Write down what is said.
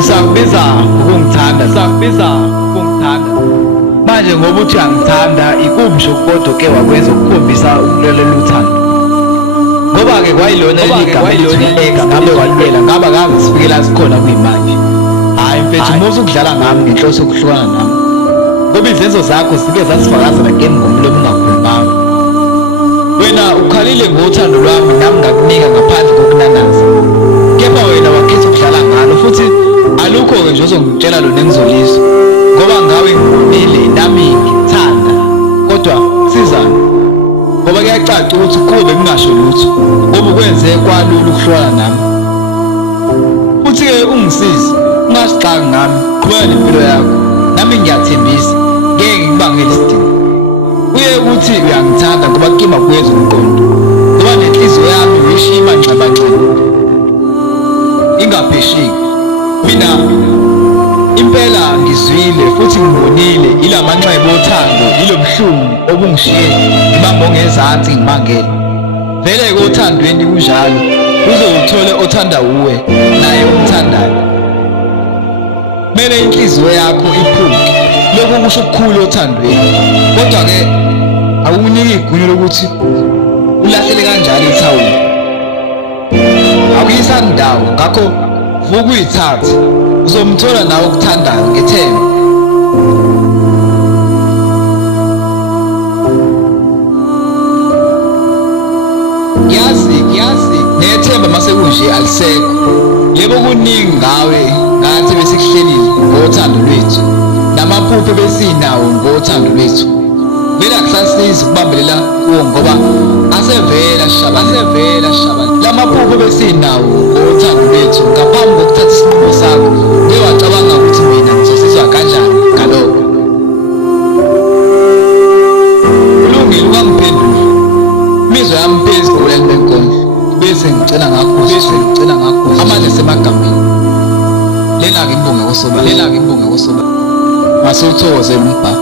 usakubiza ukungithanda, sakubiza ukungithanda. Manje ngoba uthi angithanda, ikuphi nje kodwa ke wakwenza ukukhombisa ukulalela uthando. Ngoba-ke kwayilona leli gama elithi ngabe walibela ngaba kaze sifikela sikhona kuyimanje. Hhayi mfethu, umusa ukudlala ngami ngenhloso yokuhlukana nami, ngoba izenzo zakho zike zasifakazela ngemi ngomlomo ungakhulumanga. Wena ukhalile ngothando lwami nami ngakunika ngaphandle kokunanaza, kepha wena wakhetha ukudlala ngalo, futhi alukho-ke nje ozongitshela lona engizolizwa, ngoba ngawe ngibonile nami ngithanda. Kodwa sizana, ngoba kuyacaca ukuthi kube kungasho lutho, ngoba ukwenze kwalula ukuhlukana nami. Futhi-ke ungisize, ungasixaki ngami, qhubeka nempilo yakho, nami ngiyathembisa ngeke ngikubangele isidingo. Uye uthi uyangithanda ngoba kima kuyeza umqondo, ngoba nenhliziyo yami uyishima nxabanxeba ingapheshiki. Mina impela ngizwile futhi ngibonile ila manxeba othando, ilo buhlungu obungishiye ngibamba ongezansi ngimangele. Vele-ke othandweni kunjalo, uze uthole othanda uwe naye umthandayo. Kumele inhliziyo yakho iphuke, lokhu kusho okukhulu othandweni. Kodwa-ke akukuniki igunya lokuthi ulahlele kanjalo ithawula, akuyisani ndawo. Ngakho vuka uyithathe, uzomthola nawe okuthandayo ngethemba. Ngiyazi nethemba mase kunje alisekho. Yebo kuningi ngawe ngathi besikuhlelile ngothando lwethu, namaphupho besinawo ngothando lwethu. Vele akusasizi ukubambelela kuwo ngoba asevela shaba. Lamaphupho besinawo ngothando lwethu, ngaphambi kokuthatha isinqumo sakho uke wacabanga ukuthi mina ngizosizwa kanjani ngalokho. Kulungile ungangiphenduli, imizwa yami phezu kobulalini benkondlo, bese ngicela ngakho amandla semagameni. Lena-ke imbonga kosobala, masewuthokoze umbhalo.